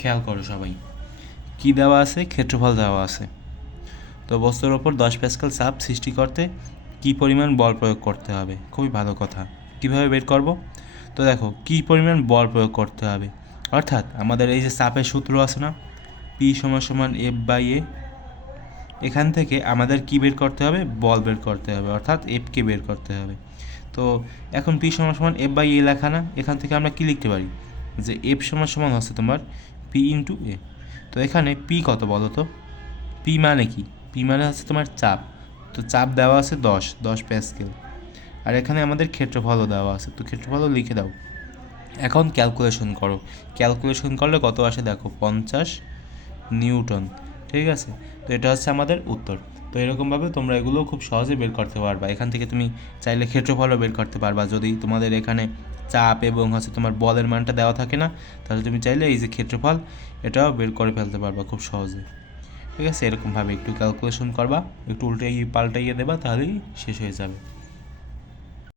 খেয়াল করো সবাই, কি দেওয়া আছে? ক্ষেত্রফল দেওয়া আছে। তো বস্তুর ওপর 10 প্যাসকেল চাপ সৃষ্টি করতে কি পরিমাণ বল প্রয়োগ করতে হবে? খুবই ভালো কথা। কিভাবে বের করব? তো দেখো, কি পরিমাণ বল প্রয়োগ করতে হবে, অর্থাৎ আমাদের এই যে চাপের সূত্র আছে না, পি সমান সমান এফ বাই এ, এখান থেকে আমাদের কি বের করতে হবে? বল বের করতে হবে, অর্থাৎ এফকে বের করতে হবে। তো এখন পি সমান সমান এফ বাই এ লেখা না, এখান থেকে আমরা কি লিখতে পারি? যে এফ সমান সমান হচ্ছে তোমার পি ইন্টু এ। তো এখানে পি কত বলো তো? পি মানে কি? পি মানে হচ্ছে তোমার চাপ। তো চাপ দেওয়া আছে 10 প্যাসকেল, আর এখানে আমাদের ক্ষেত্রফলও দেওয়া আছে, তো ক্ষেত্রফলও লিখে দাও। এখন ক্যালকুলেশন করো, ক্যালকুলেশন করলে কত আসে দেখো, 50 নিউটন। ঠিক আছে, তো এটা হচ্ছে আমাদের উত্তর। তো এরকমভাবে তোমরা এগুলো খুব সহজে বের করতে পারবা। এখান থেকে তুমি চাইলে ক্ষেত্রফলও বের করতে পারবা, যদি তোমাদের এখানে চাপ এবং হচ্ছে তোমার বলের মানটা দেওয়া থাকে না, তাহলে তুমি চাইলে এই যে ক্ষেত্রফল, এটাও বের করে ফেলতে পারবা খুব সহজে। ঠিক আছে, এরকমভাবে একটু ক্যালকুলেশন করবা, একটু উল্টে পাল্টাইয়ে দেবা, তাহলেই শেষ হয়ে যাবে।